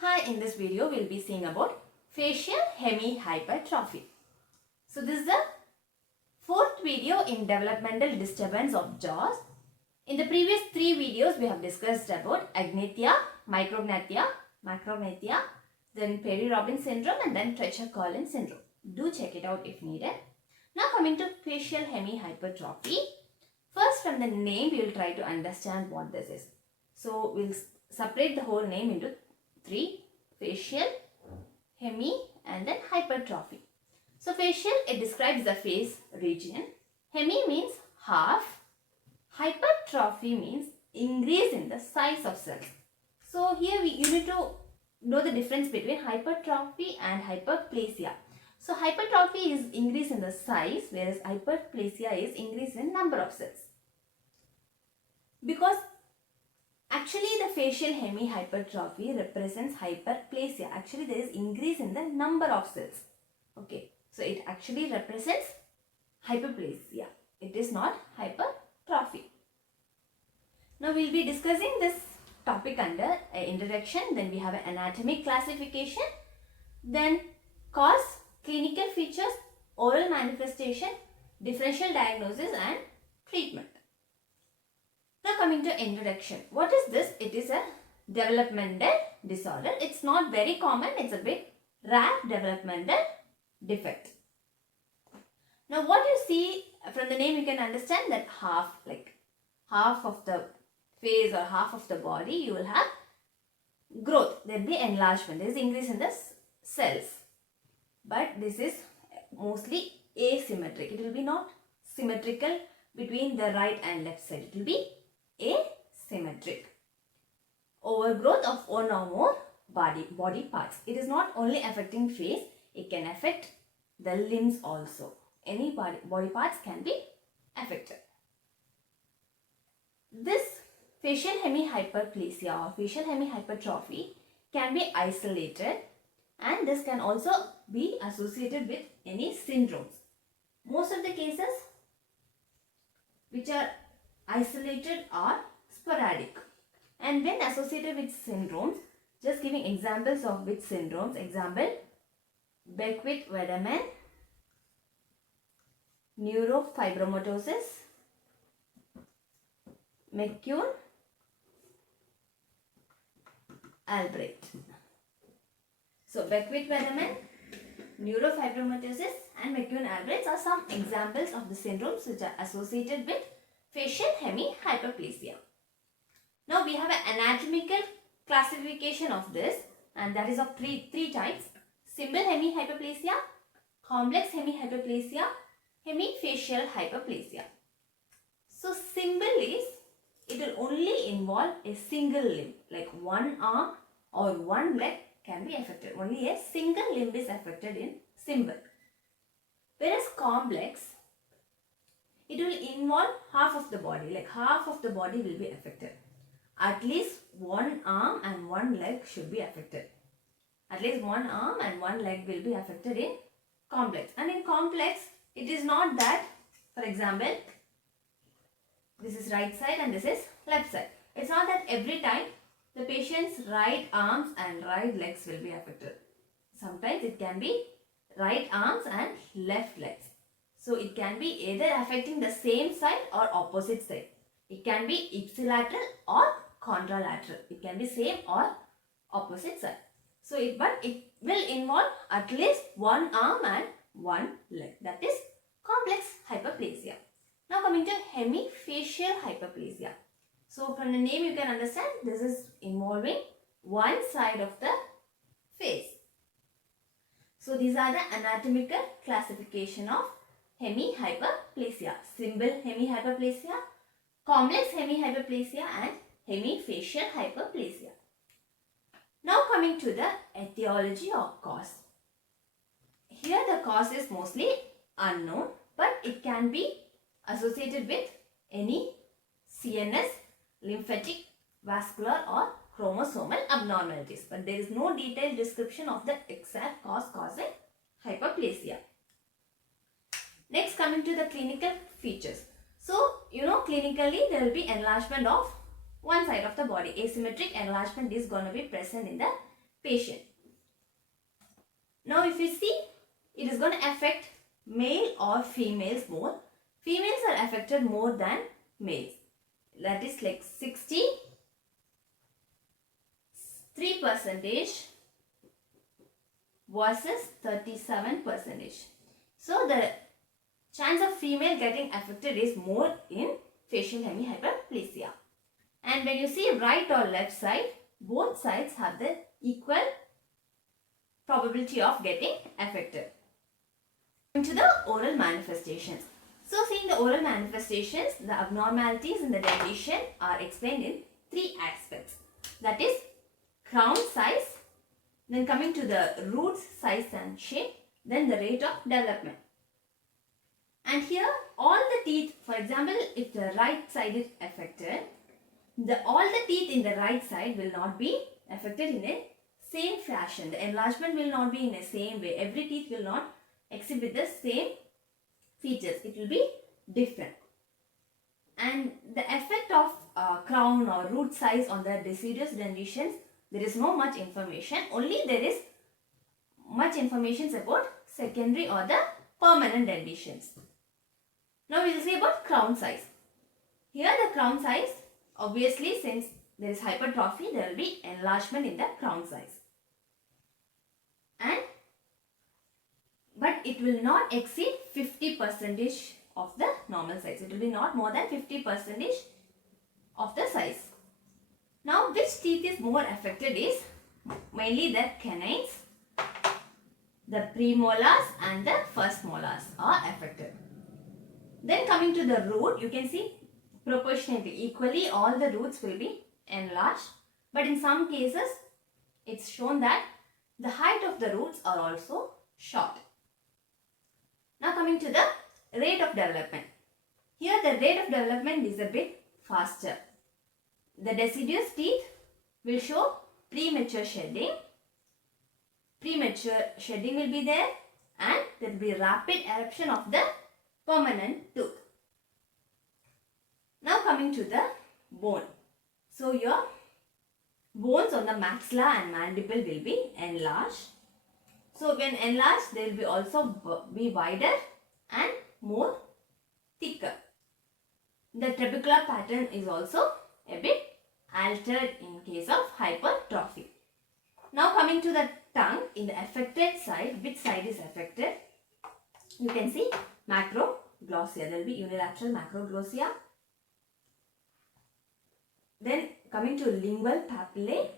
Hi, in this video we'll be seeing about facial hemihypertrophy. So this is the fourth video in developmental disturbance of jaws. In the previous three videos we have discussed about agnathia, micrognathia, macrognathia, then Perry-Robin syndrome and then Treacher-Collins syndrome. Do check it out if needed. Now coming to facial hemihypertrophy. First, from the name we will try to understand what this is. So we'll separate the whole name into three: facial, hemi and then hypertrophy. So facial, it describes the face region. Hemi means half. Hypertrophy means increase in the size of cells. So here you need to know the difference between hypertrophy and hyperplasia. So hypertrophy is increase in the size, whereas hyperplasia is increase in number of cells. Because actually the facial hemihypertrophy represents hyperplasia. Actually there is increase in the number of cells. Okay, so it actually represents hyperplasia. It is not hypertrophy. Now we will be discussing this topic under introduction. Then we have an anatomic classification. Then cause, clinical features, oral manifestation, differential diagnosis and treatment. Now coming to introduction. What is this? It is a developmental disorder. It's not very common. It's a bit rare developmental defect. Now what you see from the name, you can understand that half of the face or half of the body you will have growth. There will be enlargement. There is increase in the cells. But this is mostly asymmetric. It will be not symmetrical between the right and left side. It will be asymmetric. Overgrowth of one or more body parts. It is not only affecting face, it can affect the limbs also. Any body parts can be affected. This facial hemihyperplasia or facial hemihypertrophy can be isolated, and this can also be associated with any syndromes. Most of the cases which are isolated are sporadic, and when associated with syndromes, just giving examples of which syndromes. Example: Beckwith-Wiedemann, neurofibromatosis, McCune-Albright. So Beckwith-Wiedemann, neurofibromatosis and McCune-Albright are some examples of the syndromes which are associated with facial hemihyperplasia. Now we have an anatomical classification of this, and that is of three types: simple hemihyperplasia, complex hemihyperplasia, hemifacial hyperplasia. So simple is, it will only involve a single limb, like one arm or one leg can be affected. Only a single limb is affected in simple. Whereas complex, it will involve half of the body, like half of the body will be affected. At least one arm and one leg should be affected. At least one arm and one leg will be affected in complex. And in complex, it is not that, for example, this is right side and this is left side. It's not that every time the patient's right arms and right legs will be affected. Sometimes it can be right arms and left legs. So it can be either affecting the same side or opposite side. It can be ipsilateral or contralateral. It can be same or opposite side. So it will involve at least one arm and one leg. That is complex hyperplasia. Now coming to hemifacial hyperplasia. So from the name you can understand this is involving one side of the face. So these are the anatomical classification of hemihyperplasia: simple hemihyperplasia, complex hemihyperplasia and hemifacial hyperplasia. Now coming to the etiology or cause. Here the cause is mostly unknown, but it can be associated with any CNS, lymphatic, vascular or chromosomal abnormalities. But there is no detailed description of the exact cause causing hyperplasia. Next, coming to the clinical features. So, clinically there will be enlargement of one side of the body. Asymmetric enlargement is going to be present in the patient. Now if you see, it is going to affect male or females more. Females are affected more than males. That is like 63% versus 37%. So the chance of female getting affected is more in facial hemihyperplasia. And when you see right or left side, both sides have the equal probability of getting affected. Coming to the oral manifestations. So seeing the oral manifestations, the abnormalities in the dentition are explained in 3 aspects. That is crown size, then coming to the roots size and shape, then the rate of development. And here all the teeth, for example, if the right side is affected, all the teeth in the right side will not be affected in a same fashion. The enlargement will not be in the same way. Every teeth will not exhibit the same features. It will be different. And the effect of crown or root size on the deciduous dentitions, there is no much information. Only there is much information about secondary or the permanent dentitions. Now we will see about crown size. Here the crown size, obviously since there is hypertrophy, there will be enlargement in the crown size. But it will not exceed 50% of the normal size. It will be not more than 50% of the size. Now which teeth is more affected is mainly the canines, the premolars and the first molars are affected. Then coming to the root, you can see proportionately, equally all the roots will be enlarged. But in some cases, it's shown that the height of the roots are also short. Now coming to the rate of development. Here the rate of development is a bit faster. The deciduous teeth will show premature shedding. Premature shedding will be there and there will be rapid eruption of the permanent tooth. Now coming to the bone. So your bones on the maxilla and mandible will be enlarged. So when enlarged, they will be also be wider and more thicker. The trabecular pattern is also a bit altered in case of hypertrophy. Now coming to the tongue, in the affected side, which side is affected? You can see macroglossia. There will be unilateral macroglossia. Then coming to lingual papillae,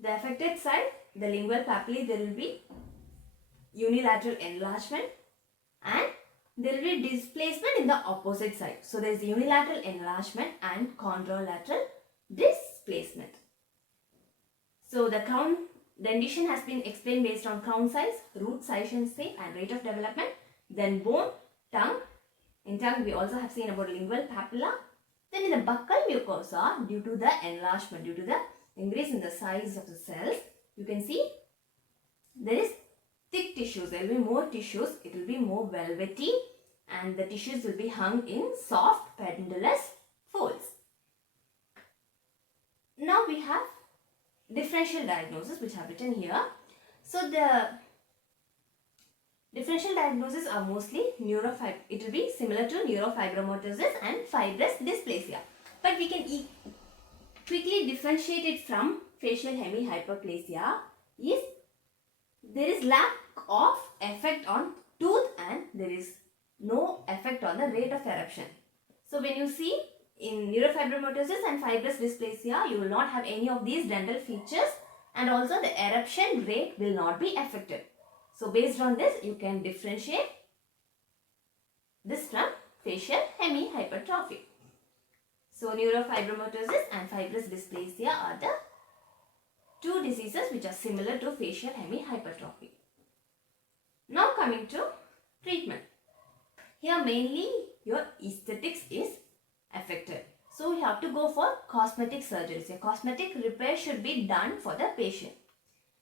the affected side, the lingual papillae, there will be unilateral enlargement and there will be displacement in the opposite side. So there is unilateral enlargement and contralateral displacement. So the crown dentition has been explained based on crown size, root size and shape and rate of development. Then bone, tongue. In tongue we also have seen about lingual papilla. Then in the buccal mucosa, due to the enlargement, due to the increase in the size of the cells, you can see there is thick tissues. There will be more tissues. It will be more velvety and the tissues will be hung in soft pendulous folds. Now we have differential diagnosis which I have written here. So the differential diagnoses are mostly it will be similar to neurofibromatosis and fibrous dysplasia. But we can quickly differentiate it from facial hemihyperplasia is there is lack of effect on tooth and there is no effect on the rate of eruption. So when you see in neurofibromatosis and fibrous dysplasia, you will not have any of these dental features and also the eruption rate will not be affected. So based on this, you can differentiate this from facial hemihypertrophy. So neurofibromatosis and fibrous dysplasia are the two diseases which are similar to facial hemihypertrophy. Now coming to treatment. Here mainly your aesthetics is affected. So we have to go for cosmetic surgeries. A cosmetic repair should be done for the patient.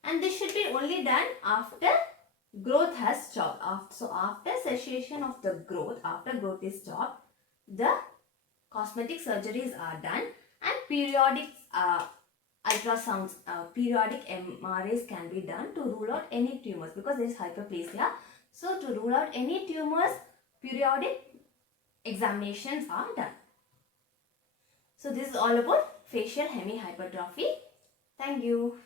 And this should be only done after growth has stopped. So after cessation of the growth, after growth is stopped, the cosmetic surgeries are done and periodic ultrasounds, periodic MRIs can be done to rule out any tumors because there is hyperplasia. So to rule out any tumors, periodic examinations are done. So this is all about facial hemihypertrophy. Thank you.